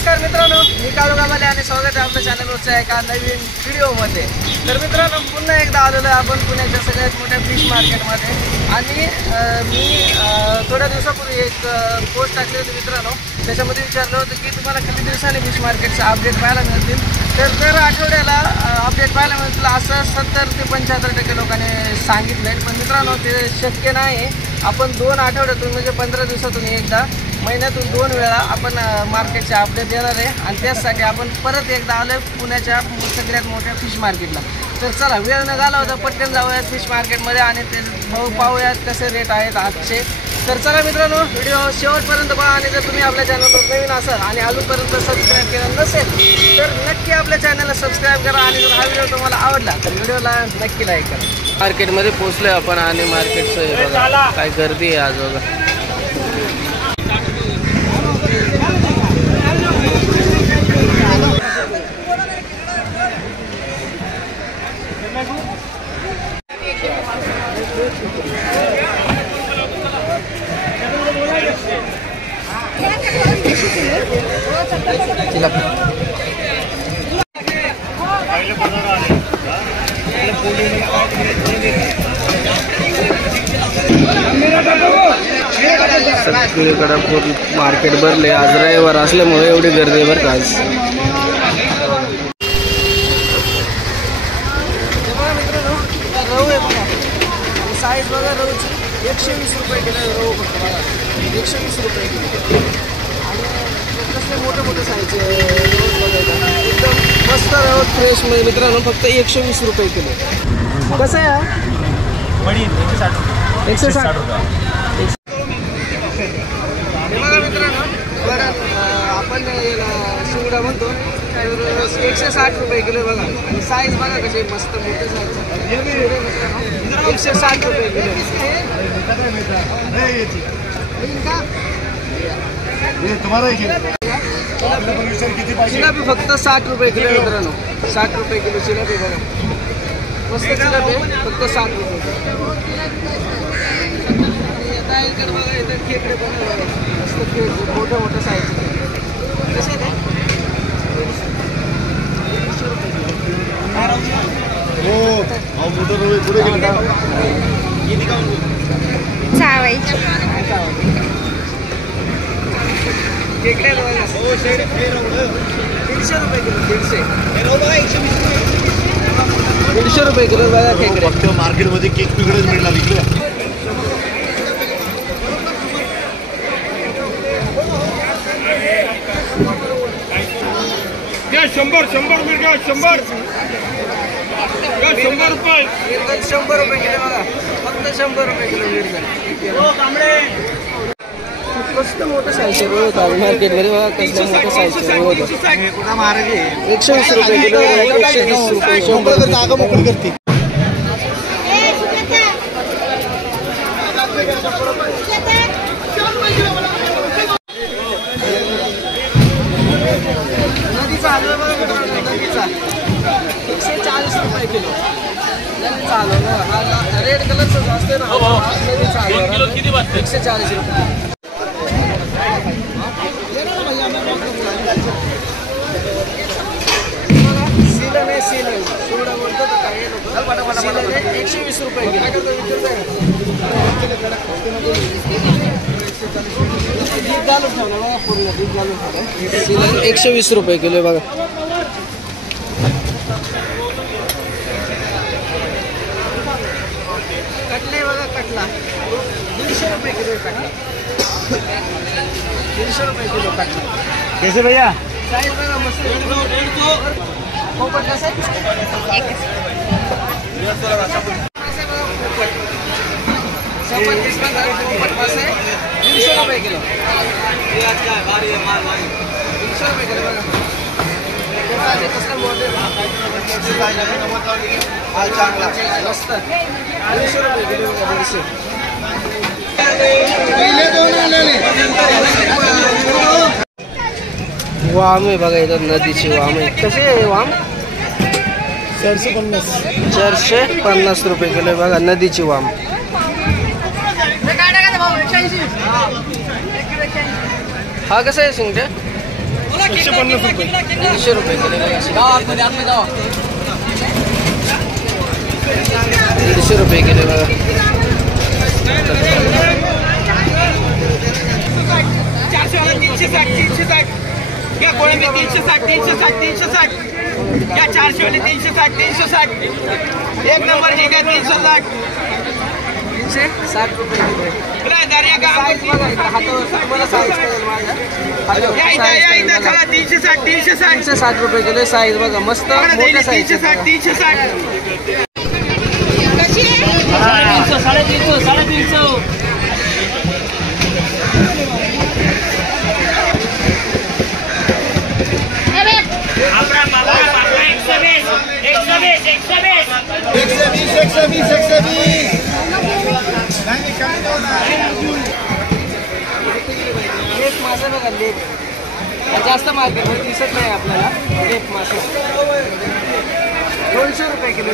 नमस्कार मित्रांनो, मी काळू गावाले आणि स्वागत आहे आपल्या चॅनलवरच्या एका नवीन व्हिडिओमध्ये। तर मित्रांनो, पुन्हा एकदा आलेलो आहे आपण पुण्याच्या सगळ्यात मोठ्या फिश मार्केटमध्ये। आणि मी थोड्या दिवसापूर्वी एक पोस्ट टाकली होती मित्रांनो, त्याच्यामध्ये विचारलं होतं की तुम्हाला किती दिवसांनी फिश मार्केटचे अपडेट पाहायला मिळतील। तर दर आठवड्याला अपडेट पाहायला मिळतील असं 70 ते 75% लोकांनी सांगितलं। पण मित्रांनो, ते शक्य नाही। आपण 2 आठवड्यातून म्हणजे 15 दिवसातून एकदा, महिन्यातून 2 वेळा आपण मार्केटचे अपडेट देणार आहे। आणि त्यासाठी आपण परत एकदा आलो पुण्याच्या सगळ्यात मोठ्या फिश मार्केटला। तर चला, वेळ न घालवता पटकन जाऊयात फिश मार्केटमध्ये आणि ते भाव पाहूयात कसे रेट आहेत आजचे। तर चला मित्रांनो, व्हिडिओ शेवटपर्यंत पहा। आणि जर तुम्ही आपल्या चॅनलवर नवीन असाल आणि अजूनपर्यंत सबस्क्राईब केलं नसेल तर नक्की आपल्या चॅनलला सबस्क्राईब करा। आणि जर हा व्हिडिओ तुम्हाला आवडला तर व्हिडिओला नक्की लाईक करा। मार्केटमध्ये पोहोचलोय आपण आणि मार्केटचं काय गर्दी आहे आज बघा। सगळीकडे पूर्ण मार्केट भरले। आज रविवार असल्यामुळे एवढी गर्दी आहे बरं का आज। रवू आहे बघा, साईज बघा रवूची 120 रुपये किलो आहे। रवू फक्त बघा 120 रुपये किलो। आणि कसले मोठे मोठे साईज एकदम मस्त रवू फ्रेश मध्ये मित्रांनो, फक्त 120 रुपये किलो। कसं आहे? 160 रुपये। मित्रांनो बघा, आपण शिंगडा म्हणतो तर 160 रुपये किलो बघा। आणि साईज बघा कशी मस्त मोठे साईज मित्रांनो, 160 रुपये किलो। जिलापी फक्त 60 रुपये किलो मित्रांनो, 60 रुपये किलो जिलापी बघा, मस्त जिलापी फक्त 60 रुपये। इकडे बघा, इथं खेकडे बघा मस्त मोठे मोठे साईज कसे आहे खेकडे बघा 150 रुपये किलो। 150 रुपये किलो बघा खेकडे। फक्त मार्केटमध्ये केक पिकडेच मिळणार इकडे। या 100 मिळ गया 100 रुपये। 100 रुपये किलो बघा, फक्त 100 रुपये किलो मिळतात। मस्त मोठं साईज आहे मार्केटमध्ये बघा, कसलं मोठं साईज आहे। 120 रुपये किलो, 120 रुपये 100 जागा मोकळी करते। नदीचा हलवा बघा मित्रांनो, नदीचा 140 रुपये किलो। नदीचा हलवा रेड कलरचा असते ना, नदीचा हलवा 140 रुपये। सीलन आहे, सीलन सोडा बोलतो तर काही लोक। सीलन आहे 120 रुपये किलो। दूध घालून ठेवलं बघा, पूर्ण दूध घालून ठेवलं। सीलन 120 रुपये किलो आहे बघा। कटले बघा, कटला 150 रुपये किलो कटला। 150 रुपये किलो कटला। कैसे भैया? साईज बघा मस्त। पोपट कसं आहे? 150 बघा, पोपट कसं आहे? 150 रुपये किलो। 150 रुपये किलो बघा। कसं मोठे मस्त 150 रुपये किलो बघा, 150। वाम आहे बघा, इथं नदीची वाम आहे। कशी आहे वाम? 450 रुपये किलो बघा, नदीची वाम। हा कसा आहे सिंगटे? 150 रुपये. 300 रुपये किलो बघा. 300 रुपये किलो बघा. 360. या कोळंबी 360. या 400 वाले 360. एक नंबर ठीक आहे 360. 360 रुपये किलो आहे. दर्या का साईज बघा इकडे हातावर तुम्हाला साईज कळेल माझ्या. या इथं चला 360. 360 रुपये किलो साईज बघा. मस्त मोठ्या साईज. 360. 350. लेप मासे बघा. लेप जास्त मार्केटमध्ये दिसत नाही आपल्याला. लेप मासे 200 रुपये किलो.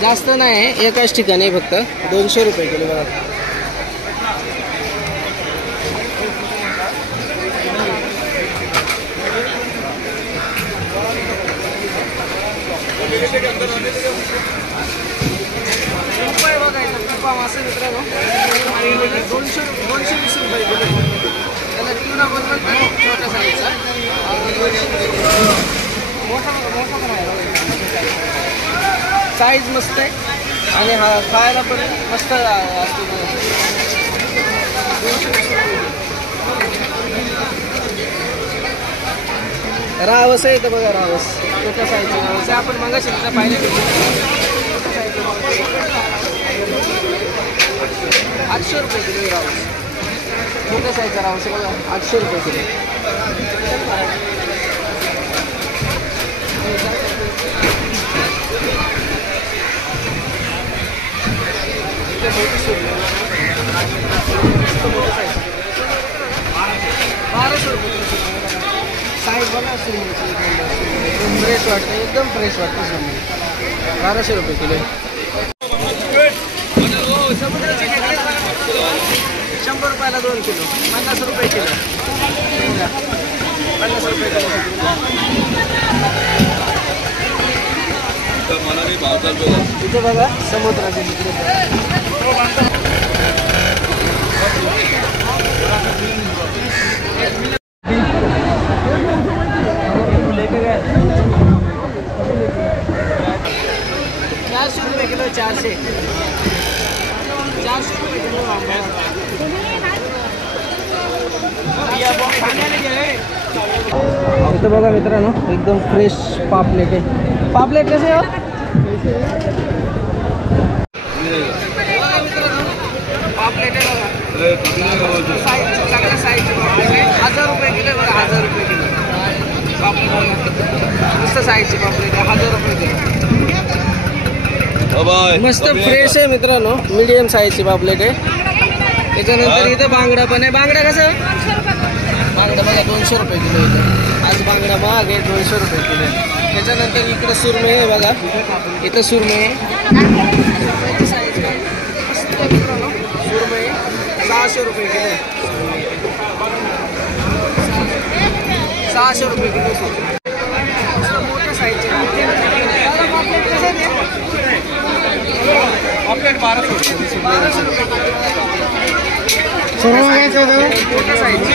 जास्त नाही एकाच ठिकाणी फक्त 200 रुपये किलो बघा. रुपये बघायचं कृपा मासे मित्रांनो 220 रुपये किलो. त्याला ट्युना बनवत नाही छोट्या साईजचा. मोठा पण आहे साईज मस्त आहे आणि हा खायला पण मस्त असतो. 220 रुपये. रावस आहे इथं बघा. रावस छोट्या साईजचा रावस आहे. आपण मगाशी तिथं पाहिलं 800 रुपये किलो रावस. छोट्या साईजचा रावस आहे बघा. 800 रुपये किलो. साईज बघा. एकदम फ्रेश वाटतं. एकदम फ्रेश वाटतं. 1200 रुपये किलो. समुद्राचे खेकडे 100 रुपयाला 2 किलो. 50 रुपये किलो. 50 रुपये किलो. इथे बघा समुद्राचे खेकडे. किलो 400 रुपये किलो. इथं बघा मित्रांनो एकदम फ्रेश पापलेट आहे. पापलेट कसे हो? पापलेट आहे बघा. चांगल्या साईजचे पापलेट आहे. 1000 रुपये किलो बघा. 1000 रुपये किलो पापलेट. मस्त साईजचे पापलेट आहे. 1000 रुपये किलो. मस्त फ्रेश आहे मित्रांनो. मीडियम साईजची पापलेट आहे. त्याच्यानंतर इथं बांगडा पण आहे. बांगडा कसं? बांगडा बघा 200 रुपये किलो. इथं आज बांगडा महाग आहे. 200 रुपये किलो. त्याच्यानंतर इकडं सुरमई आहे बघा. इथं सुरमई आहे. सुरमई 600 रुपये किलो. 600 रुपये किलो. मोठ्या साईजचे पापलेट कसं आहे? पापलेट 1200 रुपये. 1200 रुपये. मोठ्या साईजचे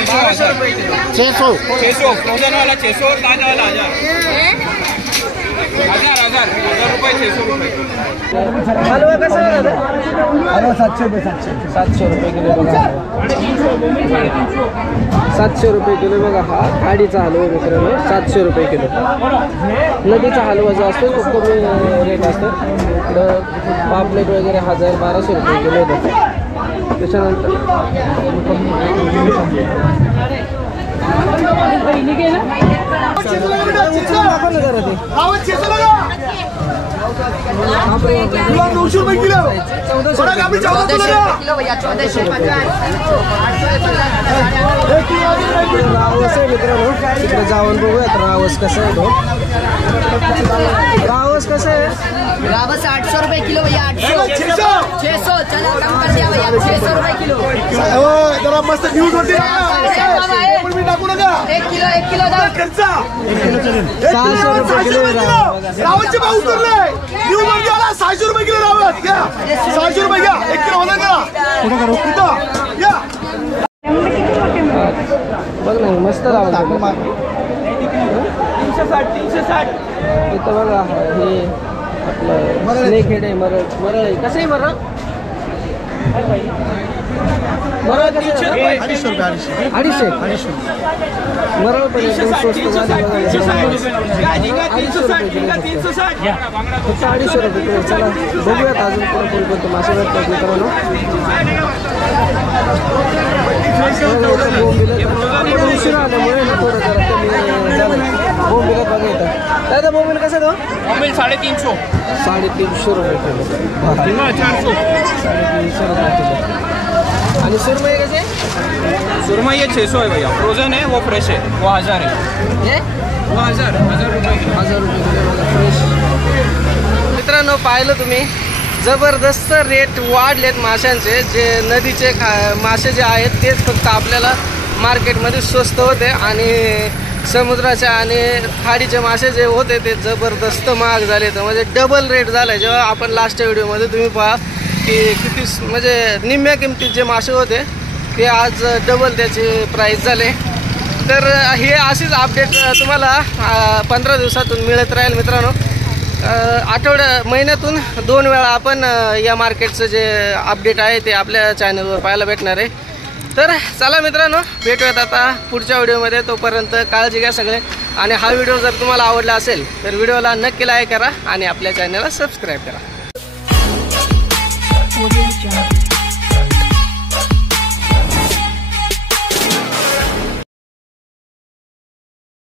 1200 रुपये किलो. 600 फ्रोजन वाला 600 ताजा वाला 1000 रुपये. 600 रुपये. हलवा कसा आहे दादा? हलवा 700 रुपये. 700 रुपये किलो बघा. 700 रुपये किलो बघा. हा खाडीचा हलवा मित्रांनो 700 रुपये किलो. नदीचा हलवा जो असतो तो कमी रेट असतो. इकडं पापलेट वगैरे 1000-1200 रुपये किलो येतात. त्याच्यानंतर तुला 900 रुपये किलो. 1400 रावस आहे मित्रांनो. तिकडे जाऊन बघूयात रावस कसं आहे तो. रावस कसं आहे? रावस 800 रुपये किलो भैया. 800 600 चला कम कर दिया भैया. 600 रुपये किलो. जरा मस्त न्यूज होती मी टाकू नका 1 किलो द्या. खर्चा रावतचे भाव उतरले न्यूज मध्ये आला 600 रुपये किलो रावत घ्या 600 रुपये घ्या 1 किलो होणार करा या बघ ना मस्त रावत 360 इथं बघा हे आपलं स्नेक हेड आहे मरळ आहे कसं आहे मरळ ₹300 रुपये 250 मरळ पण एकदम स्वस्त मध्ये 360 फक्त 250 रुपये किलो. चला बघूयात अजून कोणते मासे भेटतात मित्रांनो. उशिरा आल्यामुळे ना थोडं जरा कमी झालं बोंबीला बघा येतं. दादा बोंबील कसं तो 350 350 रुपये किलो 400 350 रुपये किलो. आणि सुरमई कसे सुरमा ये 600 है भैया, फ्रोजन है वो फ्रेश है, वो 1000 है, हे वो 1000 रुपये किलो. 1000 रुपये किलो बघा फ्रेश. मित्रांनो पाहिलं तुम्ही जबरदस्त रेट वाढलेत माशांचे. जे नदीचे मासे जे आहेत तेच फक्त आपल्याला मार्केटमध्ये स्वस्त होते आणि समुद्राचे आणि खाडीचे मासे जे होते ते जबरदस्त महाग झाले. तर म्हणजे डबल रेट झाला. जेव्हा आपण लास्टच्या व्हिडिओमध्ये तुम्ही पहा की किती म्हणजे निम्म्या किमतीत जे मासे होते ते आज डबल त्याचे प्राईस झाले. तर हे अशीच अपडेट तुम्हाला 15 दिवसातून मिळत राहील मित्रांनो. महिन्यातून 2 वेळा आपण या मार्केटचं जे अपडेट आहे ते आपल्या चॅनलवर पाहायला भेटणार आहे. तर चला मित्रांनो भेटूयात आता पुढच्या व्हिडिओमध्ये. तोपर्यंत काळजी घ्या सगळे. आणि हा व्हिडिओ जर तुम्हाला आवडला असेल तर व्हिडिओला नक्की लाईक करा आणि आपल्या चॅनलला सबस्क्राईब करा.